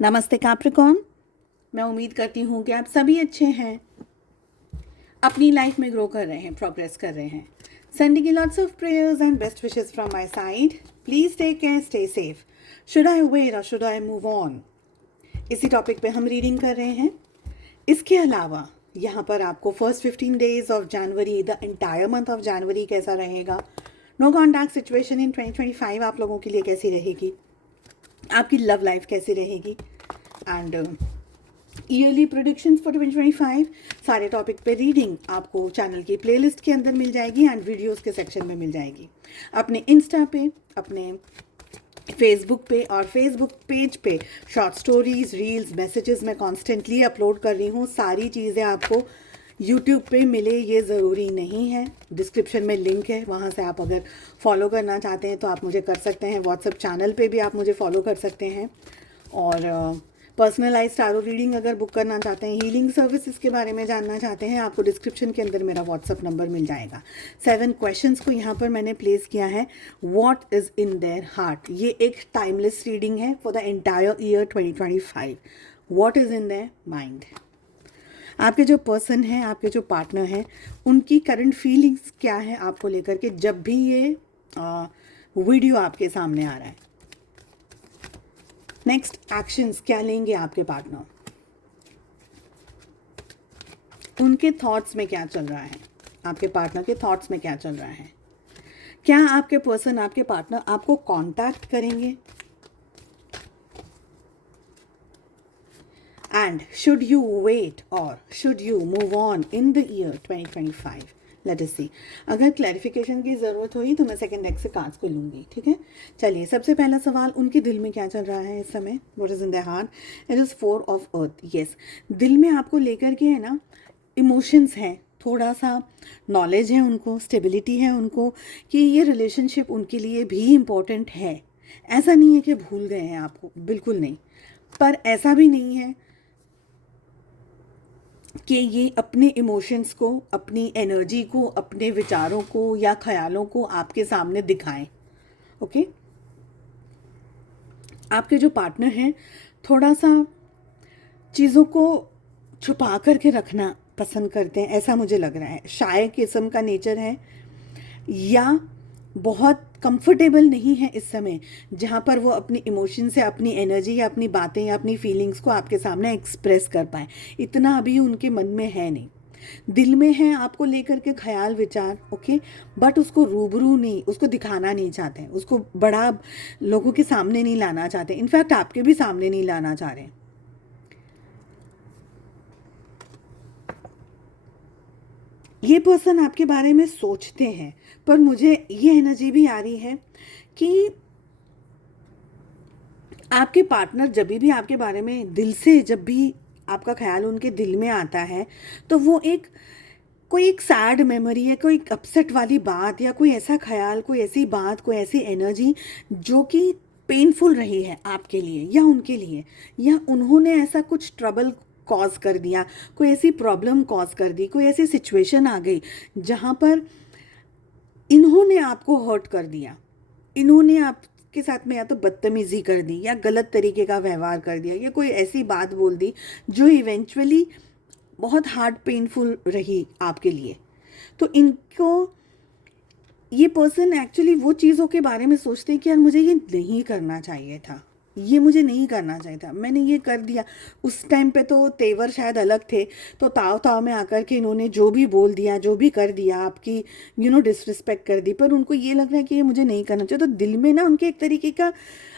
नमस्ते कैप्रिकॉर्न। मैं उम्मीद करती हूँ कि आप सभी अच्छे हैं, अपनी लाइफ में ग्रो कर रहे हैं, प्रोग्रेस कर रहे हैं। Sending lots of prayers and best wishes from my side. Please take care, stay safe. Should I wait और शुड आई मूव ऑन, इसी टॉपिक पे हम रीडिंग कर रहे हैं। इसके अलावा यहाँ पर आपको first 15 days of January, the entire month of January कैसा रहेगा, नो कॉन्टैक्ट सिचुएशन इन 2025 आप लोगों के लिए कैसी रहेगी, आपकी लव लाइफ कैसी रहेगी, एंड ईयरली प्रोडिक्शंस फॉर 2025 सारे टॉपिक पे रीडिंग आपको चैनल की प्लेलिस्ट के अंदर मिल जाएगी एंड वीडियोस के सेक्शन में मिल जाएगी। अपने इंस्टा पे, अपने फेसबुक पे और फेसबुक पेज पे शॉर्ट स्टोरीज, रील्स, मैसेजेस मैं कॉन्स्टेंटली अपलोड कर रही हूँ। सारी चीज़ें आपको यूट्यूब पे मिले ये ज़रूरी नहीं है। डिस्क्रिप्शन में लिंक है, वहाँ से आप अगर फॉलो करना चाहते हैं तो आप मुझे कर सकते हैं। व्हाट्सएप चैनल पे भी आप मुझे फॉलो कर सकते हैं। और पर्सनलाइज टारो रीडिंग अगर बुक करना चाहते हैं, हीलिंग सर्विसेज के बारे में जानना चाहते हैं, आपको डिस्क्रिप्शन के अंदर मेरा व्हाट्सअप नंबर मिल जाएगा। 7 क्वेश्चंस को यहाँ पर मैंने प्लेस किया है। What is in their heart, ये एक टाइमलेस रीडिंग है for the entire year 2025। What is in their mind, आपके जो पर्सन हैं, आपके जो पार्टनर हैं, उनकी करंट फीलिंग्स क्या है आपको लेकर के, जब भी ये वीडियो आपके सामने आ रहा है। नेक्स्ट एक्शंस क्या लेंगे आपके पार्टनर, उनके थॉट्स में क्या चल रहा है, आपके पार्टनर के थॉट्स में क्या चल रहा है। क्या आपके पर्सन, आपके पार्टनर आपको कांटेक्ट करेंगे, एंड शुड यू वेट और should you move on in the year 2025। Let us see. अगर क्लैरिफिकेशन की ज़रूरत हुई तो मैं सेकंड डेक से कार्ड्स को लूँगी, ठीक है। चलिए, सबसे पहला सवाल, उनके दिल में क्या चल रहा है इस समय। What is in their heart, it is 4 of earth. Yes, दिल में आपको लेकर के है ना इमोशंस हैं, थोड़ा सा नॉलेज है उनको, स्टेबिलिटी है उनको कि ये रिलेशनशिप उनके लिए भी इम्पोर्टेंट है। ऐसा नहीं है कि भूल गए हैं आपको, बिल्कुल नहीं। पर ऐसा भी नहीं है कि ये अपने इमोशंस को, अपनी एनर्जी को, अपने विचारों को या ख्यालों को आपके सामने दिखाएं। ओके, आपके जो पार्टनर हैं थोड़ा सा चीज़ों को छुपा करके रखना पसंद करते हैं, ऐसा मुझे लग रहा है। शाय किस्म का नेचर है, या बहुत कंफर्टेबल नहीं है इस समय जहाँ पर वो अपनी इमोशन से, अपनी एनर्जी या अपनी बातें या अपनी फीलिंग्स को आपके सामने एक्सप्रेस कर पाए। इतना अभी उनके मन में है नहीं, दिल में है आपको लेकर के ख्याल विचार, ओके, बट उसको रूबरू नहीं, उसको दिखाना नहीं चाहते हैं, उसको बड़ा लोगों के सामने नहीं लाना चाहते, इनफैक्ट आपके भी सामने नहीं लाना चाह रहे। ये पर्सन आपके बारे में सोचते हैं, पर मुझे ये एनर्जी भी आ रही है कि आपके पार्टनर जब भी आपके बारे में दिल से, जब भी आपका ख्याल उनके दिल में आता है तो वो कोई एक सैड मेमोरी है, कोई अपसेट वाली बात, या कोई ऐसा ख्याल, कोई ऐसी बात, कोई ऐसी एनर्जी जो कि पेनफुल रही है आपके लिए या उनके लिए, या उन्होंने ऐसा कुछ ट्रबल कॉज कर दिया, कोई ऐसी प्रॉब्लम कॉज कर दी, कोई ऐसी सिचुएशन आ गई जहाँ पर इन्होंने आपको हर्ट कर दिया, इन्होंने आपके साथ में या तो बदतमीज़ी कर दी या गलत तरीके का व्यवहार कर दिया या कोई ऐसी बात बोल दी जो इवेंचुअली बहुत हार्ड पेनफुल रही आपके लिए। तो इनको, ये पर्सन एक्चुअली वो चीज़ों के बारे में सोचते हैं कि यार मुझे ये नहीं करना चाहिए था, ये मुझे नहीं करना चाहिए था, मैंने ये कर दिया। उस टाइम पे तो तेवर शायद अलग थे, तो ताव ताव में आकर के इन्होंने जो भी बोल दिया, जो भी कर दिया, आपकी डिसरिस्पेक्ट कर दी, पर उनको ये लग रहा है कि ये मुझे नहीं करना चाहिए। तो दिल में ना उनके एक तरीके का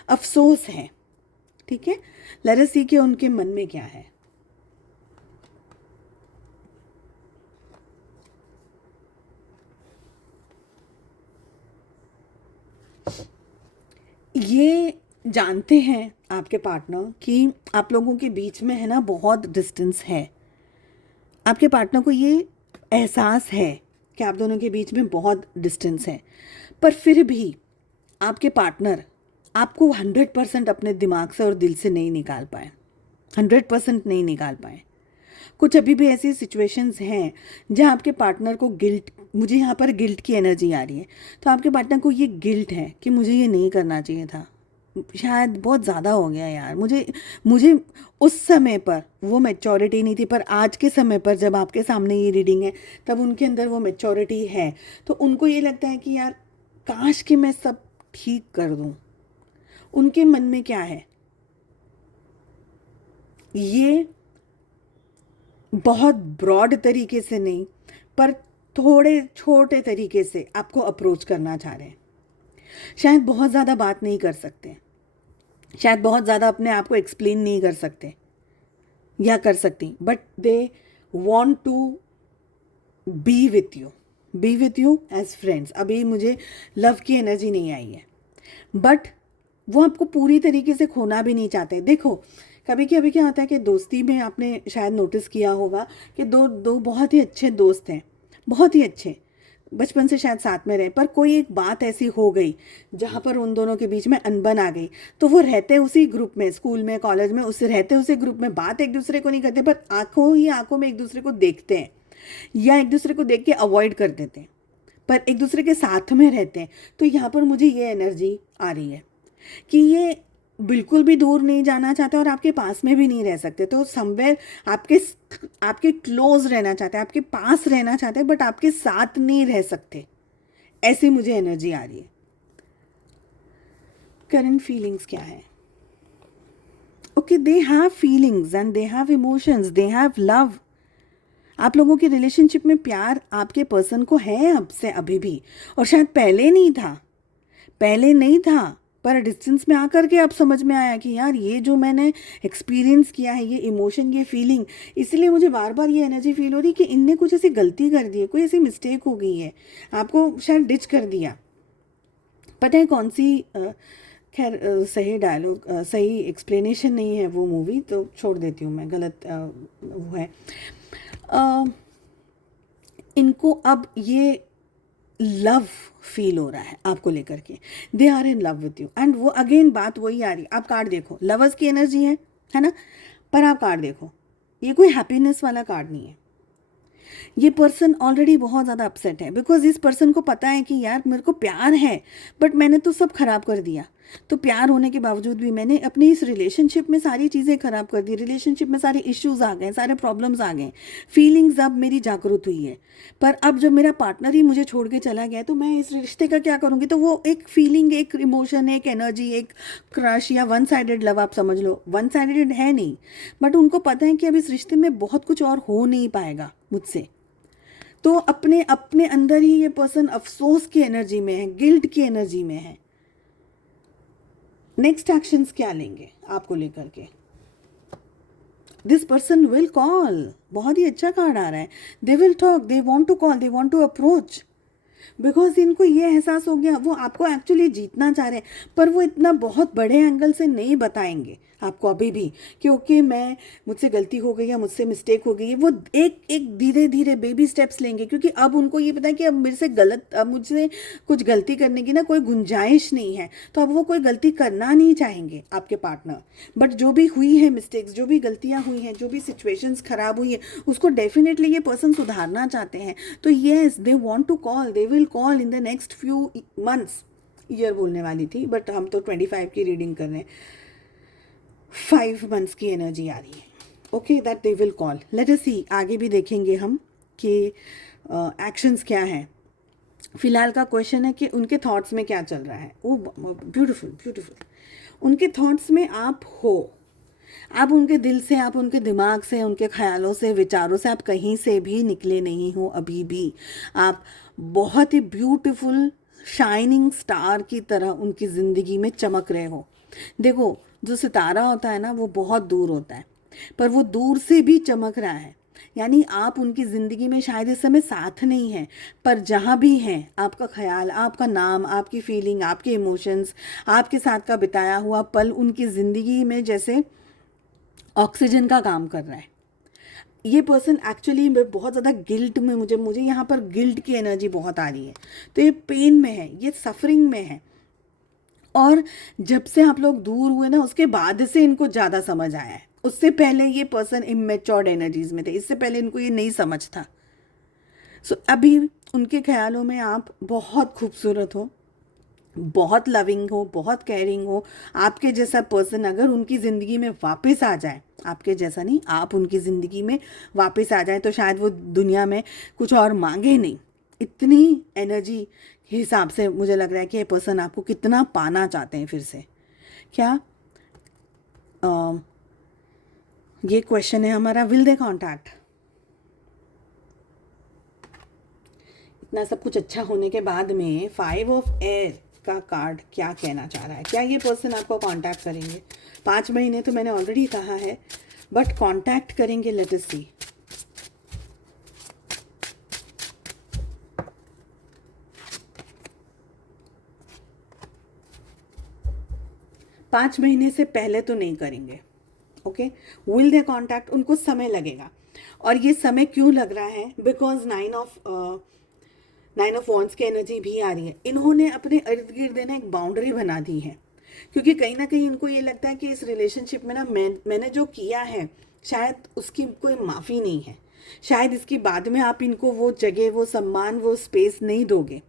अफसोस है, ठीक है। लेट अस सी कि उनके मन में क्या है। ये जानते हैं आपके पार्टनर कि आप लोगों के बीच में है ना बहुत डिस्टेंस है। आपके पार्टनर को ये एहसास है कि आप दोनों के बीच में बहुत डिस्टेंस है, पर फिर भी आपके पार्टनर आपको 100% अपने दिमाग से और दिल से नहीं निकाल पाए, 100% नहीं निकाल पाए। कुछ अभी भी ऐसी सिचुएशंस हैं जहाँ आपके पार्टनर को गिल्ट, मुझे यहाँ पर गिल्ट की एनर्जी आ रही है, तो आपके पार्टनर को ये गिल्ट है कि मुझे ये नहीं करना चाहिए था, शायद बहुत ज़्यादा हो गया यार, मुझे मुझे उस समय पर वो मैच्योरिटी नहीं थी, पर आज के समय पर जब आपके सामने ये रीडिंग है तब उनके अंदर वो मैच्योरिटी है। तो उनको ये लगता है कि यार काश कि मैं सब ठीक कर दूं। उनके मन में क्या है, ये बहुत ब्रॉड तरीके से नहीं, पर थोड़े छोटे तरीके से आपको अप्रोच करना चाह रहे हैं। शायद बहुत ज़्यादा बात नहीं कर सकते, शायद बहुत ज़्यादा अपने आप को एक्सप्लेन नहीं कर सकते या कर सकती, but they want to be with you as friends. अभी मुझे लव की एनर्जी नहीं आई है, बट वो आपको पूरी तरीके से खोना भी नहीं चाहते। देखो कभी कभी क्या होता है कि दोस्ती में आपने शायद नोटिस किया होगा कि दो दो बहुत ही अच्छे दोस्त हैं, बहुत ही अच्छे, बचपन से शायद साथ में रहे, पर कोई एक बात ऐसी हो गई जहाँ पर उन दोनों के बीच में अनबन आ गई, तो वो रहते उसी ग्रुप में, स्कूल में कॉलेज में, उससे रहते उसी ग्रुप में, बात एक दूसरे को नहीं करते, पर आंखों ही आंखों में एक दूसरे को देखते हैं या एक दूसरे को देख के अवॉइड कर देते हैं, पर एक दूसरे के साथ में रहते हैं। तो यहाँ पर मुझे ये एनर्जी आ रही है कि ये बिल्कुल भी दूर नहीं जाना चाहते और आपके पास में भी नहीं रह सकते। तो समवेयर आपके क्लोज रहना चाहते हैं, आपके पास रहना चाहते हैं, बट आपके साथ नहीं रह सकते, ऐसी मुझे एनर्जी आ रही है। करंट फीलिंग्स क्या है? Okay, they have feelings and they have emotions, they have love. आप लोगों की रिलेशनशिप में प्यार आपके पर्सन को है अब से अभी भी, और शायद पहले नहीं था, पहले नहीं था, पर डिस्टेंस में आकर के अब समझ में आया कि यार ये जो मैंने एक्सपीरियंस किया है, ये इमोशन, ये फीलिंग, इसलिए मुझे बार बार ये एनर्जी फील हो रही कि इनने कुछ ऐसी गलती कर दी है, कोई ऐसी मिस्टेक हो गई है, आपको शायद डिच कर दिया। पता है कौन सी खैर सही डायलॉग, सही एक्सप्लेनेशन नहीं है वो मूवी, तो छोड़ देती हूँ मैं, गलत वो है। इनको अब ये लव फील हो रहा है आपको लेकर के, they are in love with you. And वो अगेन बात वही आ रही, आप कार्ड देखो, लवर्स की एनर्जी है ना, पर आप कार्ड देखो, ये कोई हैप्पीनेस वाला कार्ड नहीं है। ये पर्सन ऑलरेडी बहुत ज़्यादा अपसेट है, बिकॉज इस पर्सन को पता है कि यार मेरे को प्यार है, बट मैंने तो सब खराब कर दिया। तो प्यार होने के बावजूद भी मैंने अपनी इस रिलेशनशिप में सारी चीज़ें खराब कर दी, रिलेशनशिप में सारे इश्यूज आ गए, सारे प्रॉब्लम्स आ गए, फीलिंग्स अब मेरी जागरूक हुई है। पर अब जब मेरा पार्टनर ही मुझे छोड़ के चला गया, तो मैं इस रिश्ते का क्या करूँगी? तो वो एक फीलिंग, एक इमोशन, एक एनर्जी, एक क्रश या वन साइडेड लव, आप समझ लो, वन साइडेड है नहीं, बट उनको पता है कि अब इस रिश्ते में बहुत कुछ और हो नहीं पाएगा मुझसे। तो अपने अपने अंदर ही ये पर्सन अफसोस की एनर्जी में है, गिल्ट की एनर्जी में है। नेक्स्ट एक्शंस क्या लेंगे आपको लेकर के? दिस पर्सन विल कॉल, बहुत ही अच्छा कार्ड आ रहा है, they will talk, they want to call, they want to approach, because इनको ये एहसास हो गया वो आपको एक्चुअली जीतना चाह रहे हैं, पर वो इतना बहुत बड़े एंगल से नहीं बताएंगे आपको अभी भी कि ओके मैं, मुझसे गलती हो गई या मुझसे मिस्टेक हो गई है। वो एक एक धीरे धीरे बेबी स्टेप्स लेंगे, क्योंकि अब उनको ये पता है कि अब मेरे से अब मुझसे कुछ गलती करने की ना कोई गुंजाइश नहीं है, तो अब वो कोई गलती करना नहीं चाहेंगे आपके पार्टनर। बट जो भी हुई है मिस्टेक्स, जो भी गलतियाँ हुई हैं, जो भी सिचुएशंस खराब हुई है, उसको डेफिनेटली ये पर्सन सुधारना चाहते हैं। तो yes, they want to call, they will call in the next few months. Year बोलने वाली थी, बट हम तो 25 की रीडिंग कर रहे हैं, 5 मंथ्स की एनर्जी आ रही है। Okay, that they will call. Let us see, आगे भी देखेंगे हम कि एक्शंस क्या हैं। फिलहाल का क्वेश्चन है कि उनके थॉट्स में क्या चल रहा है। ओ ब्यूटीफुल ब्यूटीफुल, उनके थॉट्स में आप हो, आप उनके दिल से, आप उनके दिमाग से, उनके ख्यालों से, विचारों से आप कहीं से भी निकले नहीं हो अभी भी। आप बहुत ही ब्यूटीफुल शाइनिंग स्टार की तरह उनकी ज़िंदगी में चमक रहे हो। देखो, जो सितारा होता है ना, वो बहुत दूर होता है, पर वो दूर से भी चमक रहा है। यानी आप उनकी ज़िंदगी में शायद इस समय साथ नहीं हैं, पर जहाँ भी हैं आपका ख्याल, आपका नाम, आपकी फीलिंग, आपके इमोशंस, आपके साथ का बिताया हुआ पल उनकी ज़िंदगी में जैसे ऑक्सीजन का काम कर रहा है। ये पर्सन एक्चुअली बहुत ज़्यादा गिल्ट में, मुझे यहाँ पर गिल्ट की एनर्जी बहुत आ रही है। तो ये पेन में है, ये सफरिंग में है, और जब से आप लोग दूर हुए ना, उसके बाद से इनको ज़्यादा समझ आया है। उससे पहले ये पर्सन इमेच्योर्ड एनर्जीज में थे, इससे पहले इनको ये नहीं समझ था। सो अभी उनके ख्यालों में आप बहुत खूबसूरत हो, बहुत लविंग हो, बहुत केयरिंग हो, आपके जैसा पर्सन अगर उनकी ज़िंदगी में वापस आ जाए, आपके जैसा नहीं, आप उनकी ज़िंदगी में वापस आ जाए, तो शायद वो दुनिया में कुछ और मांगे नहीं। इतनी एनर्जी के हिसाब से मुझे लग रहा है कि ये पर्सन आपको कितना पाना चाहते हैं फिर से। क्या ये क्वेश्चन है हमारा, विल दे कॉन्टैक्ट। इतना सब कुछ अच्छा होने के बाद में 5 ऑफ एयर का कार्ड क्या कहना चाह रहा है? क्या ये पर्सन आपको कांटेक्ट करेंगे? 5 महीने तो मैंने ऑलरेडी कहा है, बट कांटेक्ट करेंगे, लेट अस सी। पाँच महीने से पहले तो नहीं करेंगे। ओके, विल दे कॉन्टैक्ट, उनको समय लगेगा। और ये समय क्यों लग रहा है? बिकॉज 9 ऑफ वॉन्ड्स की एनर्जी भी आ रही है। इन्होंने अपने इर्द गिर्द ना एक बाउंड्री बना दी है, क्योंकि कहीं ना कहीं इनको ये लगता है कि इस रिलेशनशिप में ना मैंने जो किया है शायद उसकी कोई माफ़ी नहीं है, शायद इसके बाद में आप इनको वो जगह, वो सम्मान, वो स्पेस नहीं दोगे।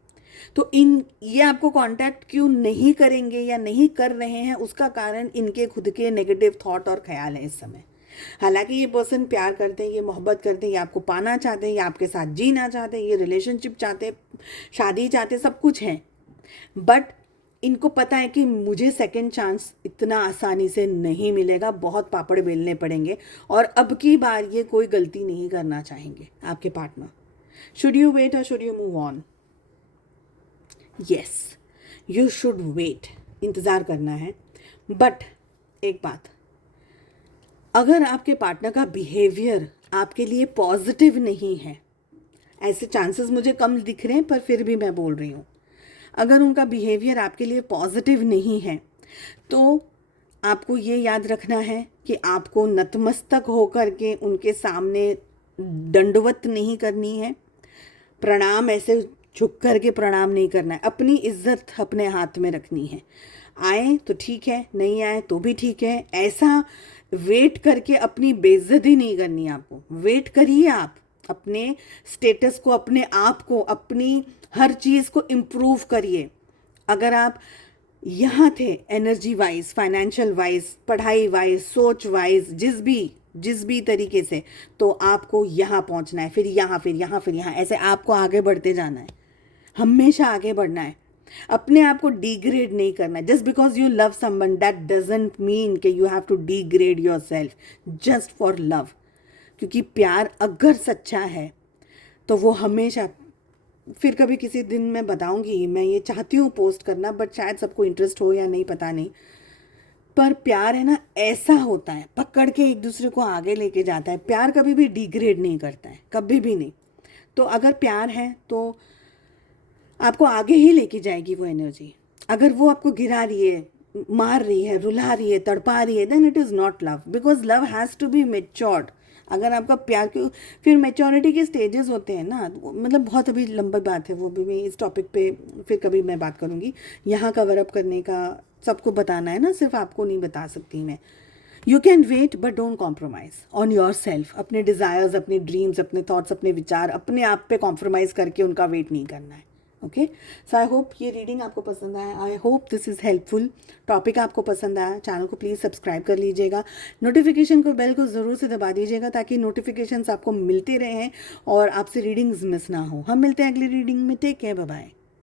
तो ये आपको कांटेक्ट क्यों नहीं करेंगे या नहीं कर रहे हैं, उसका कारण इनके खुद के नेगेटिव थॉट और ख्याल है इस समय। हालांकि ये पर्सन प्यार करते हैं, ये मोहब्बत करते हैं, ये आपको पाना चाहते हैं, ये आपके साथ जीना चाहते हैं, ये रिलेशनशिप चाहते हैं, शादी चाहते हैं, सब कुछ है। बट इनको पता है कि मुझे सेकंड चांस इतना आसानी से नहीं मिलेगा, बहुत पापड़ बेलने पड़ेंगे, और अब की बार ये कोई गलती नहीं करना चाहेंगे आपके पार्टनर। शुड यू वेट और should you move on? Yes, you should wait, इंतज़ार करना है। बट एक बात, अगर आपके पार्टनर का बिहेवियर आपके लिए पॉजिटिव नहीं है, ऐसे चांसेस मुझे कम दिख रहे हैं पर फिर भी मैं बोल रही हूँ, अगर उनका बिहेवियर आपके लिए पॉजिटिव नहीं है तो आपको ये याद रखना है कि आपको नतमस्तक होकर के उनके सामने दंडवत नहीं करनी है, प्रणाम ऐसे झुक करके प्रणाम नहीं करना है, अपनी इज्जत अपने हाथ में रखनी है। आए तो ठीक है, नहीं आए तो भी ठीक है। ऐसा वेट करके अपनी बेइज्जती नहीं करनी है आपको। वेट करिए, आप अपने स्टेटस को, अपने आप को, अपनी हर चीज़ को इम्प्रूव करिए। अगर आप यहाँ थे एनर्जी वाइज, फाइनेंशियल वाइज, पढ़ाई वाइज, सोच वाइज, जिस भी तरीके से, तो आपको यहाँ पहुँचना है, फिर यहाँ, फिर यहाँ, फिर यहाँ, ऐसे आपको आगे बढ़ते जाना है, हमेशा आगे बढ़ना है। अपने आप को डिग्रेड नहीं करना है। Just because you love someone that doesn't mean कि you have to degrade yourself just for love. क्योंकि प्यार अगर सच्चा है तो वो हमेशा, फिर कभी किसी दिन मैं बताऊंगी, मैं ये चाहती हूँ पोस्ट करना, बट शायद सबको इंटरेस्ट हो या नहीं, पता नहीं। पर प्यार है ना, ऐसा होता है, पकड़ के एक दूसरे को आगे लेके जाता है। प्यार कभी भी डिग्रेड नहीं करता है, कभी भी नहीं। तो अगर प्यार है तो आपको आगे ही लेके जाएगी वो एनर्जी। अगर वो आपको गिरा रही है, मार रही है, रुला रही है, तड़पा रही है, then it is not love, because love has to be matured. अगर आपका प्यार क्यों, फिर मेच्योरिटी के स्टेजेस होते हैं ना, मतलब बहुत अभी लंबी बात है, वो भी मैं इस टॉपिक पे फिर कभी मैं बात करूँगी। यहाँ कवर अप करने का सबको बताना है ना, सिर्फ आपको नहीं बता सकती मैं। You can wait but don't compromise on yourself. अपने डिज़ायर्स, अपने ड्रीम्स, अपने थॉट्स, अपने विचार, अपने आप पे कॉम्प्रोमाइज़ करके उनका वेट नहीं करना है। ओके, सो आई होप ये रीडिंग आपको पसंद आया। I hope this is helpful. Topic आपको पसंद आया, चैनल को प्लीज़ सब्सक्राइब कर लीजिएगा, नोटिफिकेशन को, बेल को ज़रूर से दबा दीजिएगा, ताकि नोटिफिकेशंस आपको मिलते रहें और आपसे रीडिंग्स मिस ना हो। हम मिलते हैं अगली रीडिंग में। Take care, bye bye.